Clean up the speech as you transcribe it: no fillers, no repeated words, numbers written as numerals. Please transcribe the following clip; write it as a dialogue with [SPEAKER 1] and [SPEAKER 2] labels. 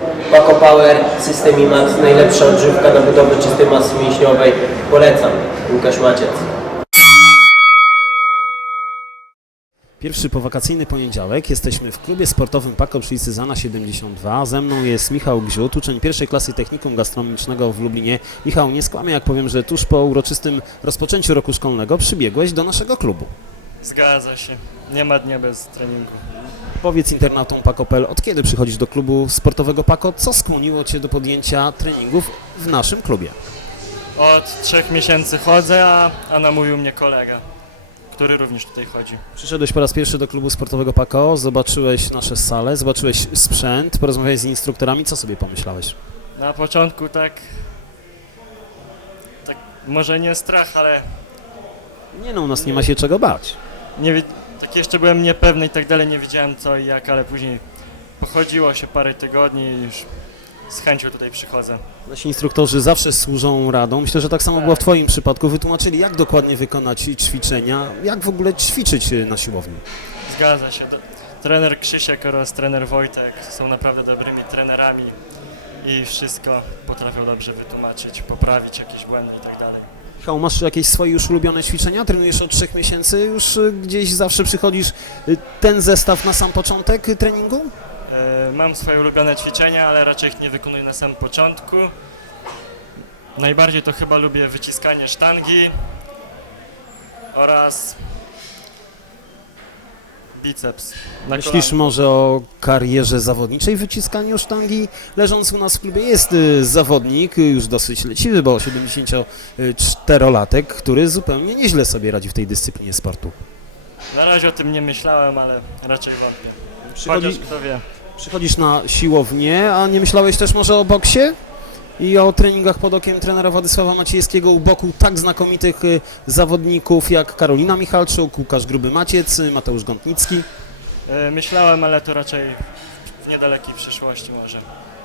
[SPEAKER 1] Paco Power, System IMAX, najlepsza odżywka na budowę czystej masy mięśniowej. Polecam. Łukasz Maciec.
[SPEAKER 2] Pierwszy powakacyjny poniedziałek. Jesteśmy w klubie sportowym Paco przy ulicy Zana 72. Ze mną jest Michał Gziut, uczeń pierwszej klasy technikum gastronomicznego w Lublinie. Michał, nie skłamię jak powiem, że tuż po uroczystym rozpoczęciu roku szkolnego przybiegłeś do naszego klubu.
[SPEAKER 3] Zgadza się. Nie ma dnia bez treningu.
[SPEAKER 2] Powiedz internautom Paco.pl, od kiedy przychodzisz do klubu sportowego Paco? Co skłoniło Cię do podjęcia treningów w naszym klubie?
[SPEAKER 3] Od 3 miesięcy chodzę, a namówił mnie kolega, który również tutaj chodzi.
[SPEAKER 2] Przyszedłeś po raz pierwszy do klubu sportowego Paco, zobaczyłeś nasze sale, zobaczyłeś sprzęt, porozmawiałeś z instruktorami. Co sobie pomyślałeś?
[SPEAKER 3] Na początku tak może nie strach, ale
[SPEAKER 2] Nie no, u nas nie ma się czego bać.
[SPEAKER 3] tak jeszcze byłem niepewny i tak dalej, nie wiedziałem co i jak, ale później pochodziło się parę tygodni i już z chęcią tutaj przychodzę.
[SPEAKER 2] Nasi instruktorzy zawsze służą radą. Myślę, że tak samo było w Twoim przypadku. Wytłumaczyli, jak dokładnie wykonać ćwiczenia, jak w ogóle ćwiczyć na siłowni.
[SPEAKER 3] Zgadza się. Trener Krzysiek oraz trener Wojtek są naprawdę dobrymi trenerami i wszystko potrafią dobrze wytłumaczyć, poprawić jakieś błędy i tak dalej.
[SPEAKER 2] Michał, masz jakieś swoje już ulubione ćwiczenia? Trenujesz od 3 miesięcy, już gdzieś zawsze przychodzisz ten zestaw na sam początek treningu?
[SPEAKER 3] Mam swoje ulubione ćwiczenia, ale raczej ich nie wykonuję na samym początku. Najbardziej to chyba lubię wyciskanie sztangi oraz biceps. Na
[SPEAKER 2] Myślisz
[SPEAKER 3] kolana.
[SPEAKER 2] może o karierze zawodniczej w wyciskaniu sztangi? Leżąc u nas w klubie jest zawodnik, już dosyć leciwy, bo 74-latek, który zupełnie nieźle sobie radzi w tej dyscyplinie sportu.
[SPEAKER 3] Na razie o tym nie myślałem, ale raczej wątpię. Chociaż kto wie.
[SPEAKER 2] Przychodzisz na siłownię, a nie myślałeś też może o boksie? I o treningach pod okiem trenera Władysława Maciejskiego u boku tak znakomitych zawodników jak Karolina Michalczuk, Łukasz Gruby-Maciec, Mateusz Gątnicki.
[SPEAKER 3] Myślałem, ale to raczej w niedalekiej przyszłości może.